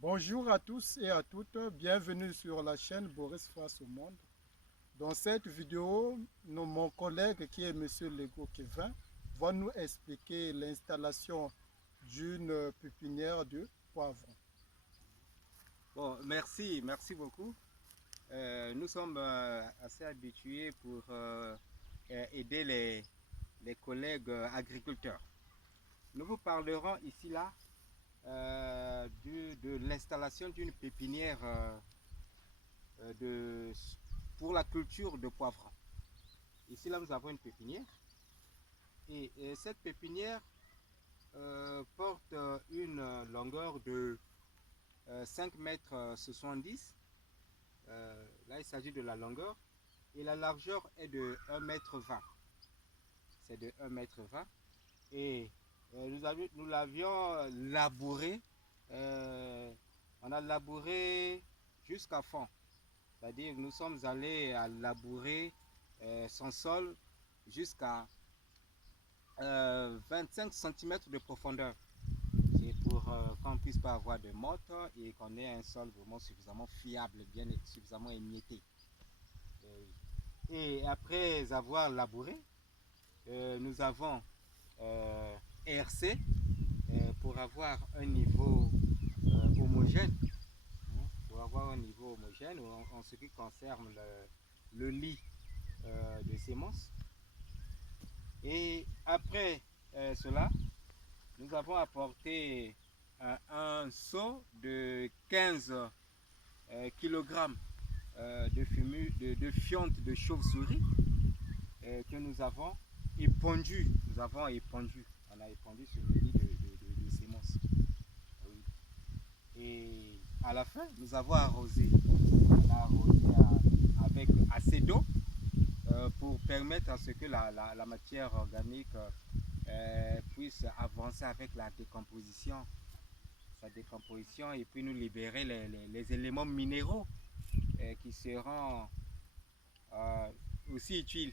Bonjour à tous et à toutes, bienvenue sur la chaîne Boris Face au Monde. Dans cette vidéo, mon collègue qui est Monsieur Lego Kevin va nous expliquer l'installation d'une pépinière de poivrons. Bon, merci beaucoup. Nous sommes assez habitués pour aider les collègues agriculteurs. Nous vous parlerons ici là de l'installation d'une pépinière de, pour la culture de poivrons. Ici là, nous avons une pépinière et cette pépinière porte une longueur de 5 mètres 70. Là, il s'agit de la longueur. Et la largeur est de 1,20 m. C'est de 1,20 m. Et nous l'avions labouré. On a labouré jusqu'à fond. C'est-à-dire que nous sommes allés à labourer son sol jusqu'à 25 cm de profondeur. C'est pour qu'on ne puisse pas avoir de motte et qu'on ait un sol vraiment suffisamment fiable, bien suffisamment émietté. Et après avoir labouré, nous avons RC pour avoir un niveau homogène. Pour avoir un niveau homogène en ce qui concerne le lit de sémences. Et après cela, nous avons apporté un seau de 15 kg de fientes de chauve-souris que nous avons épandu. On a épandu sur le lit de sémences. Oui. Et à la fin, nous avons arrosé. On a arrosé avec assez d'eau pour permettre à ce que la matière organique puisse avancer avec la décomposition, sa décomposition, et puis nous libérer les éléments minéraux qui seront aussi utiles,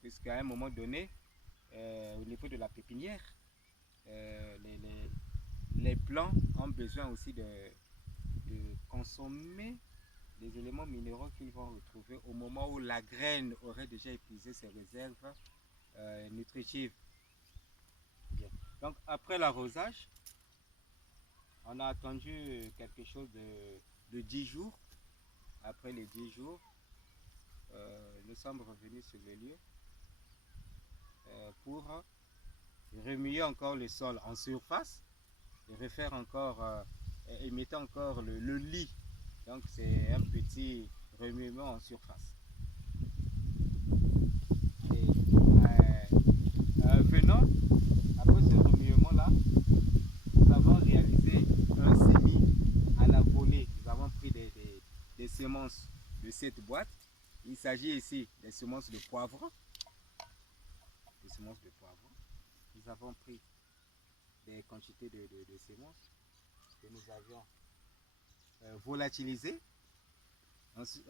puisqu'à un moment donné, au niveau de la pépinière, les plants ont besoin aussi de consommer les éléments minéraux qu'ils vont retrouver au moment où la graine aurait déjà épuisé ses réserves nutritives. Bien. Donc après l'arrosage, on a attendu quelque chose de 10 jours. Après les 10 jours, nous sommes revenus sur le lieu pour remuer encore le sol en surface et refaire encore, et mettre encore le lit. Donc c'est un petit remuement en surface. Et venant, après ce remuement-là, nous avons réalisé un semis à la volée. Nous avons pris des semences de cette boîte. Il s'agit ici des semences de poivron. Des semences de poivron. Nous avons pris des quantités de semences que nous avions volatilisées.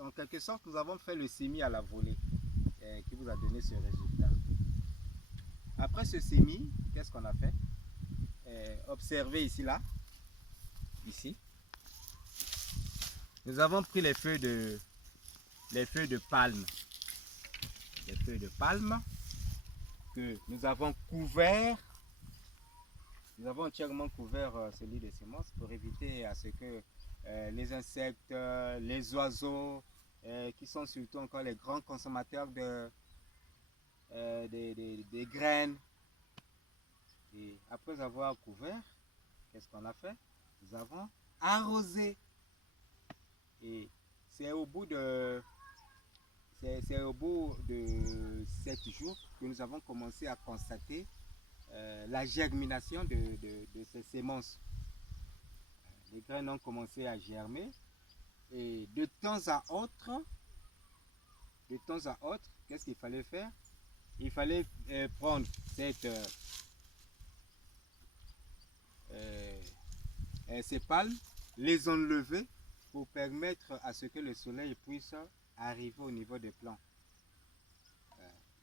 En quelque sorte, nous avons fait le semis à la volée qui vous a donné ce résultat. Après ce semis, qu'est-ce qu'on a fait? Observez ici, là. Ici. Nous avons pris les feuilles de palme. Les feuilles de palme que nous avons couvert. Nous avons entièrement couvert celui des semences pour éviter à ce que les insectes, les oiseaux, qui sont surtout encore les grands consommateurs des graines. Et après avoir couvert, qu'est-ce qu'on a fait? Nous avons arrosé. Et c'est au bout de 7 jours que nous avons commencé à constater la germination de ces semences. Les graines ont commencé à germer et de temps à autre, qu'est-ce qu'il fallait faire? Il fallait prendre ces palmes, les enlever pour permettre à ce que le soleil puisse arriver au niveau des plants.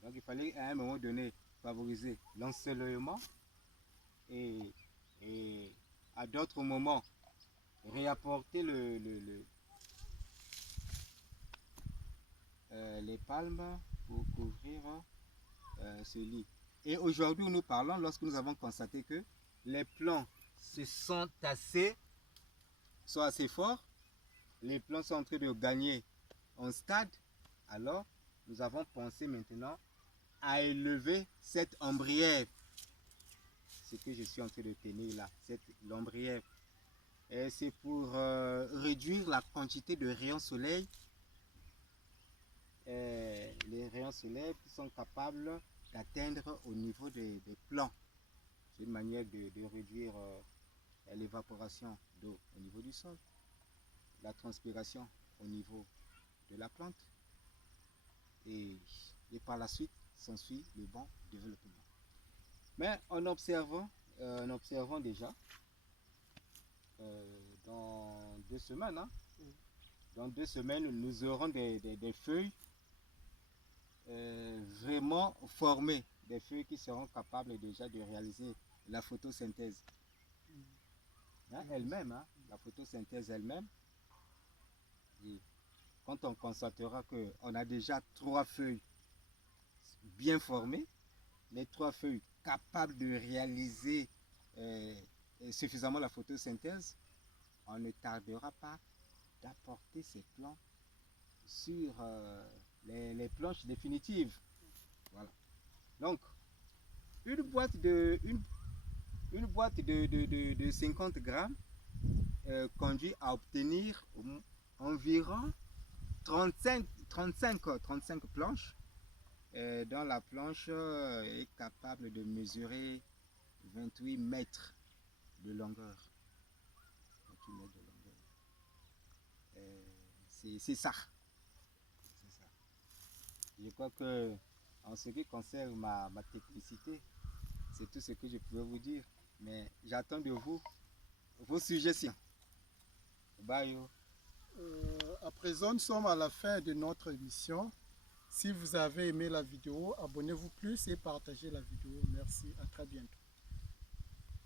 Donc il fallait à un moment donné favoriser l'ensoleillement et à d'autres moments réapporter les palmes pour couvrir ce lit. Et aujourd'hui où nous parlons, lorsque nous avons constaté que les plants sont assez forts, les plants sont en train de gagner en stade, alors nous avons pensé maintenant à élever cette ombrière. Ce que je suis en train de tenir là, l'ombrière. Et c'est pour réduire la quantité de rayons soleil. Les rayons soleil qui sont capables d'atteindre au niveau des plants. C'est une manière de réduire l'évaporation d'eau au niveau du sol, la transpiration au niveau de la plante. Et par la suite, s'ensuit le bon développement. Mais en observant déjà, dans 2 semaines, dans 2 semaines, nous aurons des feuilles vraiment formées, des feuilles qui seront capables déjà de réaliser la photosynthèse. Elle-même, la photosynthèse elle-même. Quand on constatera qu'on a déjà 3 feuilles bien formées, les 3 feuilles capables de réaliser suffisamment la photosynthèse, on ne tardera pas d'apporter ces plants sur les planches définitives. Voilà. Donc, une boîte de 50 grammes conduit à obtenir environ 35 planches, dont la planche est capable de mesurer 28 mètres de longueur. 28 mètres de longueur. C'est ça. Je crois que en ce qui concerne ma technicité, c'est tout ce que je pouvais vous dire. Mais j'attends de vous vos suggestions. Bye. À présent, nous sommes à la fin de notre émission. Si vous avez aimé la vidéo, abonnez-vous plus et partagez la vidéo. Merci, à très bientôt.